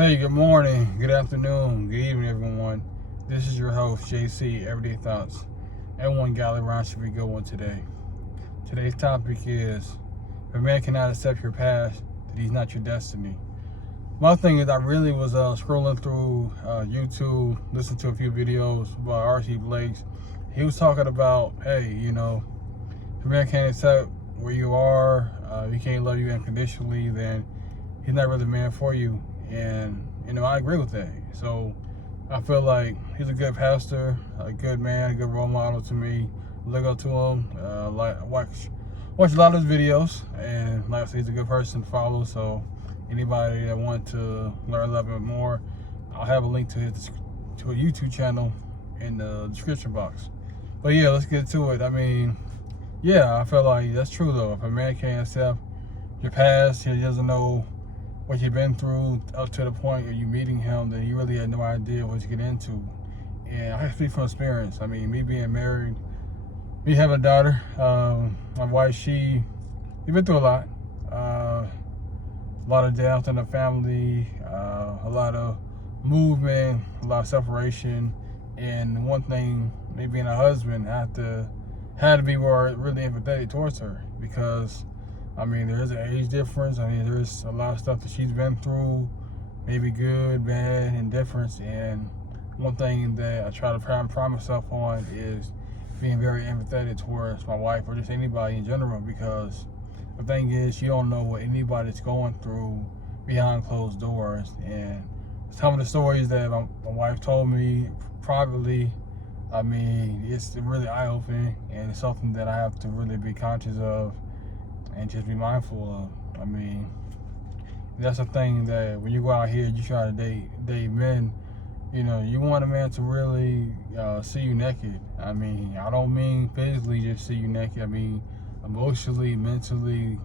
Hey, good morning, good afternoon, good evening, everyone. This is your host, JC, Everyday Thoughts. Everyone gather around should be a good one today. Today's topic is, if a man cannot accept your past, then he's not your destiny. My thing is, I really was scrolling through YouTube, listening to a few videos about R.C. Blakes. He was talking about, hey, if a man can't accept where you are, he can't love you unconditionally, then he's not really the man for you. And I agree with that. So I feel like he's a good pastor, a good man, a good role model to me. Look up to him, watch a lot of his videos, and like I said, he's a good person to follow. So anybody that wants to learn a little bit more, I'll have a link to a YouTube channel in the description box. But yeah, let's get to it. I mean, yeah, I feel like that's true though. If a man can't accept your past, he doesn't know what you've been through up to the point of you meeting him, then you really had no idea what you get into. And I speak from experience. I mean, me being married, me having a daughter, my wife, we've been through a lot of death in the family, a lot of movement, a lot of separation. And one thing, me being a husband, had to be more really empathetic towards her, because I mean, there is an age difference. I mean, there's a lot of stuff that she's been through, maybe good, bad, indifference. And one thing that I try to prime myself on is being very empathetic towards my wife or just anybody in general, because the thing is, you don't know what anybody's going through behind closed doors. And some of the stories that my wife told me privately, I mean, it's really eye-opening, and it's something that I have to really be conscious of and just be mindful of. I mean, that's the thing, that when you go out here, you try to date men, you want a man to really see you naked. I mean, I don't mean physically just see you naked. I mean, emotionally, mentally,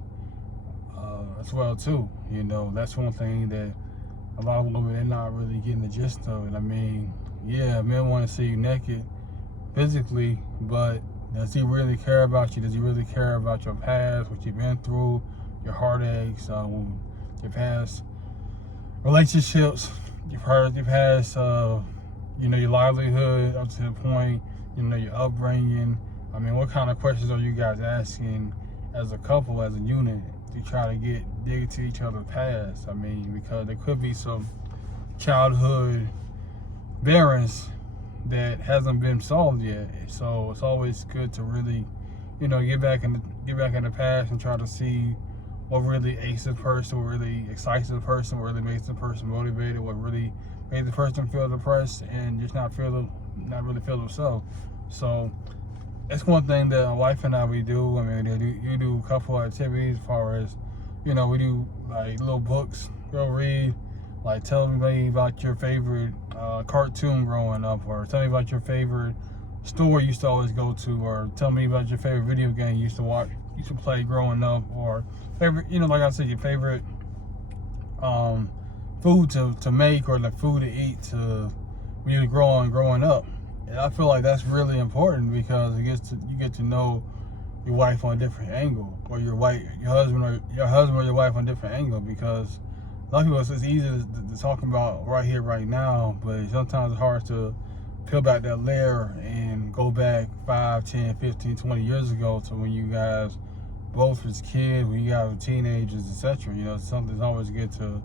as well too. That's one thing that a lot of women, they're not really getting the gist of it. I mean, yeah, men want to see you naked physically, but does he really care about you? Does he really care about your past, what you've been through, your heartaches, your past relationships, your past, your livelihood up to the point, your upbringing? I mean, what kind of questions are you guys asking as a couple, as a unit, to try to dig into each other's past? I mean, because there could be some childhood variance that hasn't been solved yet. So it's always good to really, get back in the past and try to see what really aces the person, what really excites the person, what really makes the person motivated, what really makes the person feel depressed and just not really feel themselves. So it's one thing that my wife and I, we do. I mean, you do a couple of activities as far as, we do like little books, go read. Like, tell me about your favorite cartoon growing up, or tell me about your favorite store you used to always go to, or tell me about your favorite video game you used to play growing up, or favorite, like I said, your favorite food to make, or the food to eat when you're growing up. And I feel like that's really important, because you get to know your wife on a different angle, or your husband or your wife on a different angle, because a lot of people, it's easy to talk about right here, right now, but sometimes it's hard to peel back that layer and go back 5, 10, 15, 20 years ago to when you guys both was kids, when you guys were teenagers, etc. Something's always good to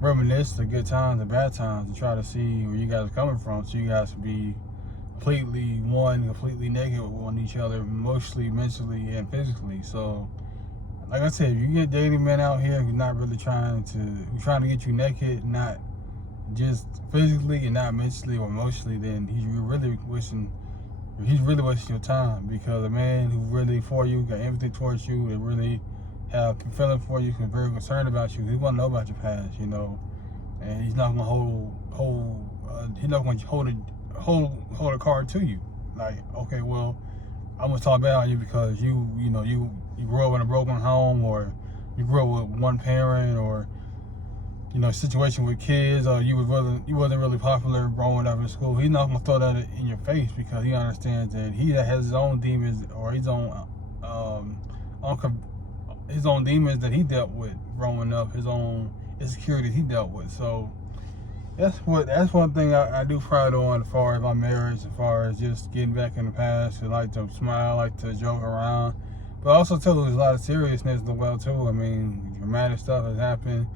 reminisce the good times, the bad times, and try to see where you guys are coming from, so you guys can be completely negative on each other, emotionally, mentally, and physically. So like I said, if you get dating men out here who's not really trying to get you naked, not just physically and not mentally or emotionally, then he's really wasting your time. Because a man who really for you, got empathy towards you, and really have feeling for you, and very concerned about you, he want to know about your past, and he's not gonna hold a card to you. Like, okay, well, I'm gonna talk about you because you grew up in a broken home, or you grew up with one parent, or situation with kids, or you wasn't really popular growing up in school. He's not gonna throw that in your face, because he understands that he has his own demons, or his own demons that he dealt with growing up, his own insecurities he dealt with. So that's one thing I do pride on as far as my marriage, as far as just getting back in the past. I like to smile, like to joke around, but also too there's a lot of seriousness as well too. I mean, dramatic stuff has happened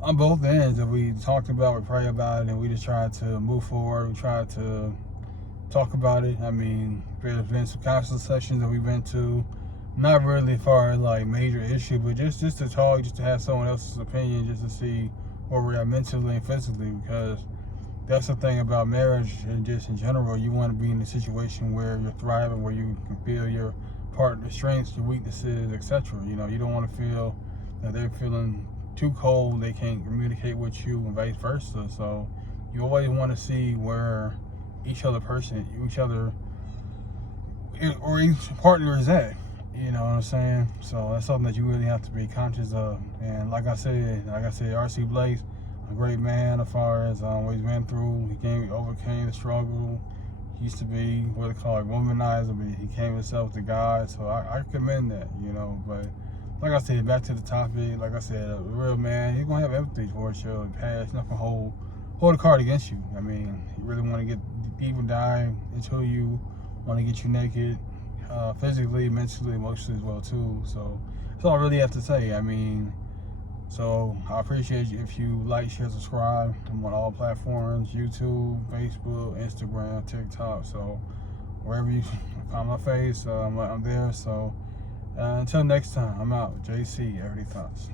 on both ends that we talked about, we pray about it, and we just try to move forward. We try to talk about it. I mean, there's been some counseling sessions that we've been to, not really as far as like major issue, but just to talk, just to have someone else's opinion, just to see where we're at mentally and physically, because that's the thing about marriage and just in general. You want to be in a situation where you're thriving, where you can feel your partner's strengths, your weaknesses, etc. You know, you don't want to feel that they're feeling too cold, they can't communicate with you, and vice versa. So you always want to see where each other or each partner is at. You know what I'm saying? So that's something that you really have to be conscious of. And like I said, R.C. Blake, a great man as far as what he's been through. He overcame the struggle. He used to be what they call a womanizer, but he came himself to God. So I commend that, you know. But like I said, back to the topic, like I said, a real man, he's going to have empathy towards your past. Not going to hold a card against you. I mean, you really want to get deep and dive into you, want to get you naked. Physically, mentally, emotionally as well too. So that's all I really have to say. I mean, so I appreciate you if you like, share, subscribe. I'm on all platforms: YouTube, Facebook, Instagram, TikTok. So wherever you find my face, I'm there. So until next time, I'm out. JC, Everyday Thoughts.